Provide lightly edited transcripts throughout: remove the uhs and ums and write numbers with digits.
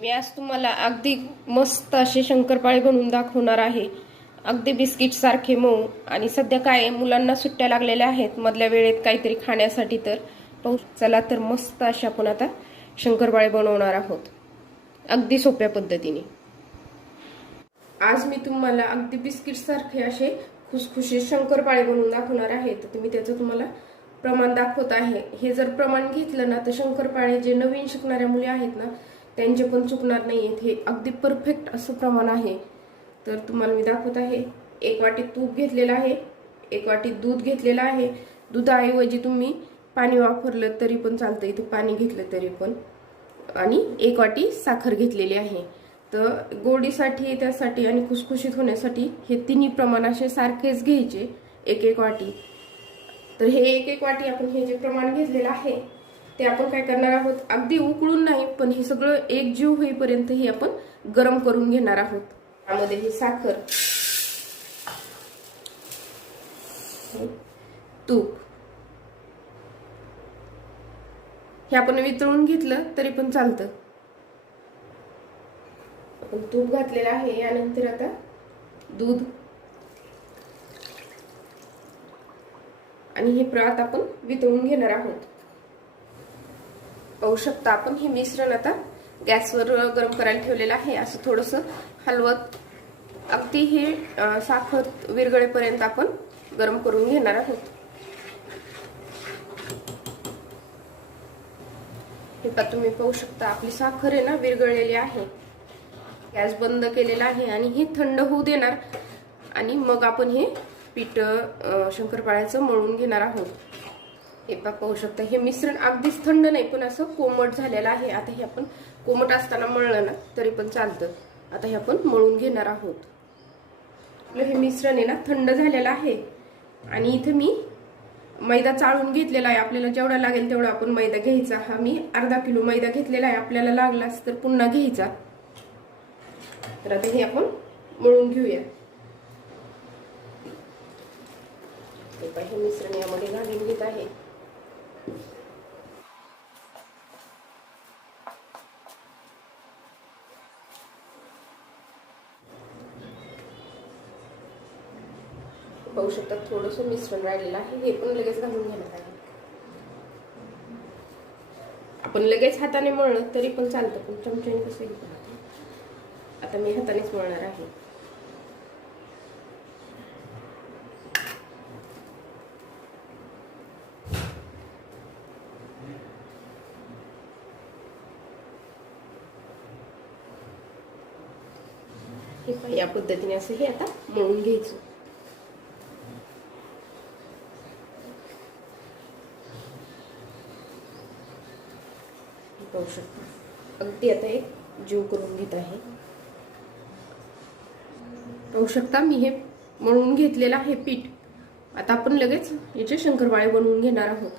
मी आज तुम्हाला अगदी मस्त असे शंकरपाळे बनवून दाखवणार आहे. अगदी बिस्किट सारखे मऊ. आणि सध्या काय मुलांना सुट्ट्या लागलेल्या आहेत मधल्या वेळेत काहीतरी खाण्यासाठी, तर चला तर मस्त असे आपण आता शंकरपाळे बनवणार आहोत अगदी सोप्या पद्धतीने. आज मी तुम्हाला अगदी बिस्किट सारखे असे खुसखुशीत शंकरपाळे बनवून दाखवणार आहे. तर तुम्ही त्याचं तुम्हाला प्रमाण दाखवत आहे. हे जर प्रमाण घेतलं ना तर शंकरपाळे जे नवीन शिकणाऱ्या मुली आहेत ना त्यांचे पण चुकणार नाहीयेत. हे अगदी परफेक्ट असं प्रमाण आहे. तर तुम्हाला मी दाखवत आहे. 1 वाटी तूप घेतलेलं आहे, 1 वाटी दूध घेतलेलं आहे. दुधाऐवजी तुम्ही पाणी वापरलं तरी पण चालतं, इथे पाणी घेतलं तरी पण. आणि 1 वाटी साखर घेतलेली आहे. तर गोडीसाठी, त्यासाठी आणि खुसखुशीत होण्यासाठी हे तिन्ही प्रमाण असे सारखेच घ्यायचे, 1-1 वाटी. तर हे 1-1 वाटी आपण हे जे प्रमाण घेतलेलं आहे ते आपण काय करणार आहोत, अगदी उकळून नाही पण हे सगळं एकजीव होईपर्यंत हे आपण गरम करून घेणार आहोत. त्यामध्ये ही साखर, तूप हे आपण वितळून घेतलं तरी पण चालतं. आपण तूप घातलेलं आहे. यानंतर आता दूध आणि हे प्रमाण आपण वितळून घेणार आहोत. पाहू शकता आपण हे मिश्रण आता गॅसवर गरम करायला ठेवलेलं आहे. असं थोडंसं हलवत अगदी हे साखर विरघळेपर्यंत आपण गरम करून घेणार आहोत. हे पहा, तुम्ही पाहू शकता आपली साखर आहे ना विरघळलेली आहे. गॅस बंद केलेला आहे आणि हे थंड होऊ देणार आणि मग आपण हे पीठ शंकरपाळ्याचं मळून घेणार आहोत. हे पाहू शकता हे मिश्रण अगदीच थंड नाही पण असं कोमट झालेलं आहे. आता हे आपण कोमट असताना मळलं ना तरी पण चालतं. आता हे आपण मळून घेणार आहोत. आपलं हे मिश्रण आहे ना थंड झालेलं आहे आणि इथे मी मैदा चाळून घेतलेला आहे. आपल्याला जेवढा लागेल तेवढा आपण मैदा घ्यायचा. हा मी अर्धा किलो मैदा घेतलेला आहे. आपल्याला लागलाच तर पुन्हा घ्यायचा. तर आता हे आपण मळून घेऊया. हे मिश्रण यामध्ये घालून घेत आहे. पाहू शकता थोडंसं मिश्रण राहिलेलं आहे. हे पण लगेच घालून घेणार आहे. आपण लगेच हाताने मळलं तरी पण चालतं पण चमच्याने कसं घेणार. आता मी हातानेच मळणार आहे. या पद्धतीने असं हे आता मळून घ्यायचं. पाहू शकता अगदी आता एक जीव करून घेत आहे. पाहू शकता मी हे मळून घेतलेलं आहे पीठ. आता आपण लगेच याचे शंकरपाळे बनवून घेणार आहोत.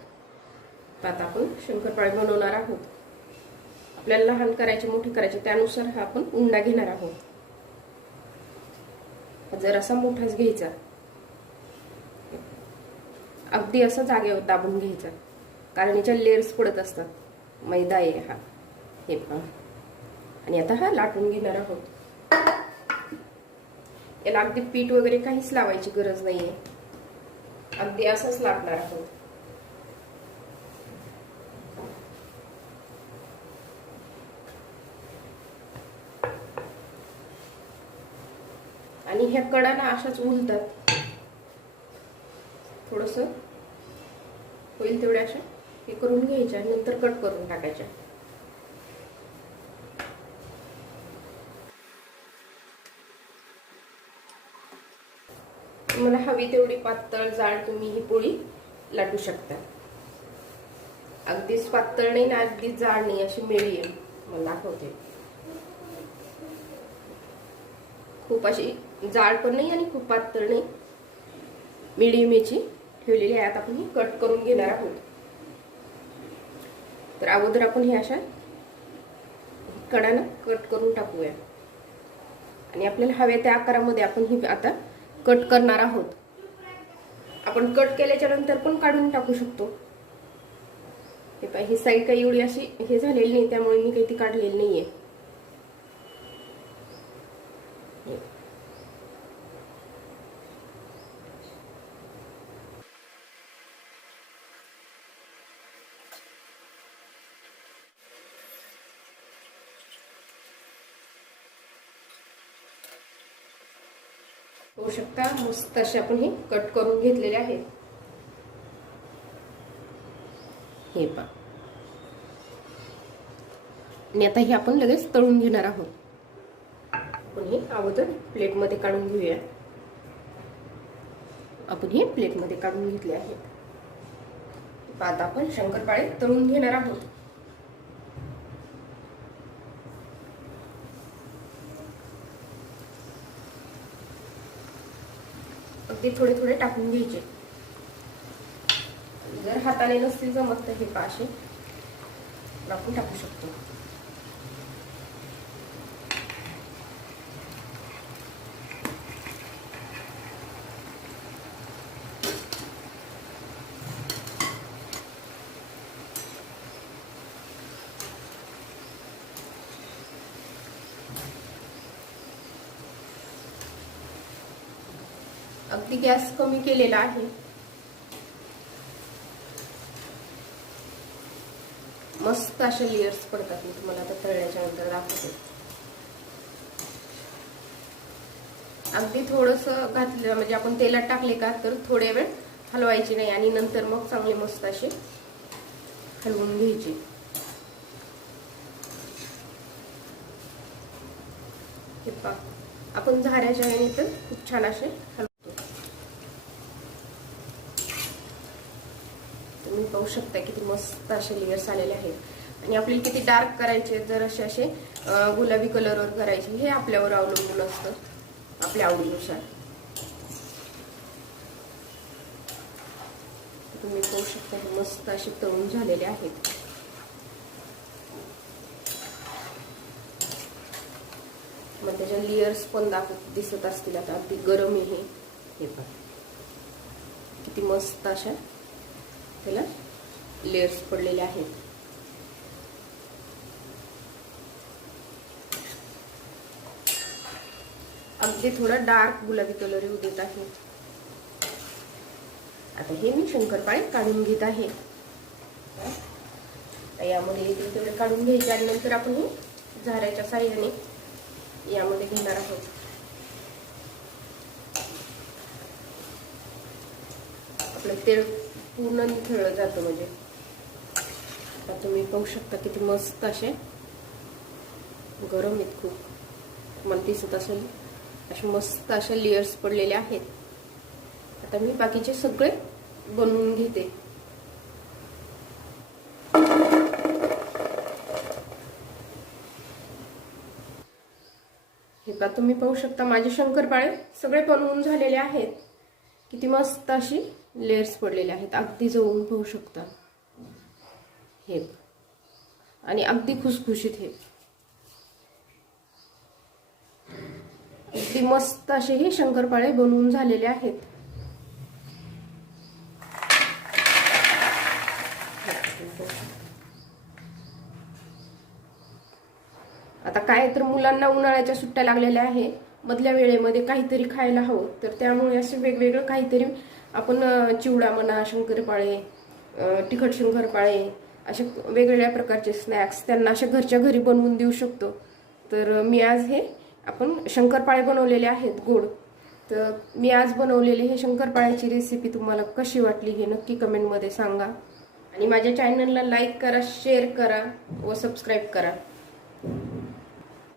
आता आपण शंकरपाळे बनवणार आहोत. आपल्याला लहान करायचे मोठे करायचे त्यानुसार हा आपण उंडा घेणार आहोत. जर असा मोठाच घ्यायचा, अगदी असा जागेवर दाबून घ्यायचा कारण याच्या लेयर्स पडत असतात. मैदा आहे हा, हे पहा. आणि आता हा लाटून घेणार आहोत. याला अगदी पीठ वगैरे काहीच लावायची गरज नाहीये. अगदी असंच लाटणार आहोत. आणि ह्या कडा ना अशाच उलतात. थोडस होईल तेवढ्या अशा हे करून घ्यायच्या आणि नंतर कट करून टाकायच्या. मला हवी तेवढी पातळ जाड तुम्ही ही पोळी लाटू शकता. अगदीच पातळ नाही ना अगदीच जाड नाही, अशी मिडियम मला दाखवते. खूप अशी जाड पण नाही आणि खूप पातळ नाही, मिडियम याची ठेवलेली आहे. आता आपण ही कट करून घेणार आहोत. तर अगोदर आपण हे अशा कडानं कट करून टाकूया आणि आपल्याला हव्या त्या आकारामध्ये आपण ही आता कट करणार आहोत. आपण कट केल्याच्या नंतर पण काढून टाकू शकतो. हे पाहिजे ही साईड काही एवढी अशी हे झालेली नाही त्यामुळे मी काही ती काढलेली नाहीये. होऊ शकता मस्त असे आपण हे कट करून घेतलेले आहेत. हे पहा. आणि आता हे आपण लगेच तळून घेणार आहोत. आपण हे अगोदर प्लेटमध्ये काढून घेऊया. आपण हे प्लेटमध्ये काढून घेतले आहेत. आता आपण शंकरपाळे तळून घेणार आहोत. अगदी थोडे थोडे टाकून घ्यायचे. जर हाताने नसतील जमत तर हे पाशे आपण टाकू शकतो. अगदी गॅस कमी केलेला आहे. मस्त असे लेयर्स पडतात. मी तुम्हाला आता तळल्याच्या नंतर दाखवते. अगदी थोडस घातलं म्हणजे आपण तेलात टाकले का तर थोडे वेळ हलवायचे नाही आणि नंतर मग चांगले मस्त असे हलवून घ्यायचे. हे पहा आपण झाऱ्याच्या याने तर खूप छान असे हलवतो. तुम्ही पाहू शकता किती मस्त असे लेयर्स आलेले आहेत. आणि आपल्याला किती डार्क करायचे जर असे गुलाबी कलरवर करायचे हे आपल्यावर अवलंबून असतं, आपल्या आवडीनुसार. तुम्ही पाहू शकता हे मस्त असे तळून झालेले आहेत. मग त्याच्या लेयर्स पण दिसत असतील. आता अगदी गरम आहे हे पण. किती मस्त अशा त्याला लेयर्स पडलेले आहेत. अगदी थोडा डार्क गुलाबी कलर येऊ देत आहे. आता हे मी शंकरपाळे काढून घेत आहे. यामध्ये येतील तेवढे काढून घ्यायचे आणि नंतर आपण हे झाऱ्याच्या साह्याने यामध्ये घेणार आहोत. आपलं तेल पूर्ण निथळलं जातं. म्हणजे आता तुम्ही पाहू शकता किती मस्त असे गरम आहेत खूप. मला दिसत असेल असे मस्त असे लेयर्स पडलेले आहेत. आता मी बाकीचे सगळे बनवून घेते. हे पहा तुम्ही पाहू शकता माझे शंकरपाळे सगळे बनवून झालेले आहेत. किती मस्त अशी लेयर्स पडलेले आहेत. अगदी जवळून पाहू शकता हे. आणि अगदी खुसखुशीत हे. अगदी मस्त असे हे शंकरपाळे बनवून झालेले आहेत. आता काय तर मुलांना उन्हाळ्याच्या सुट्ट्या लागलेल्या आहे. मधल्या वेळेमध्ये काहीतरी खायला हवं तर त्यामुळे असे वेगवेगळं काहीतरी आपण चिवडा म्हणा, शंकरपाळे, तिखट शंकरपाळे असे वेगवेगळ्या प्रकारचे स्नॅक्स त्यांना अशा घरच्या घरी बनवून देऊ शकतो. तर मी आज हे आपण शंकरपाळे बनवलेले आहेत गोड. तर मी आज बनवलेले हे शंकरपाळ्याची रेसिपी तुम्हाला कशी वाटली हे नक्की कमेंटमध्ये सांगा. आणि माझ्या चॅनलला लाईक करा, शेअर करा व सबस्क्राईब करा.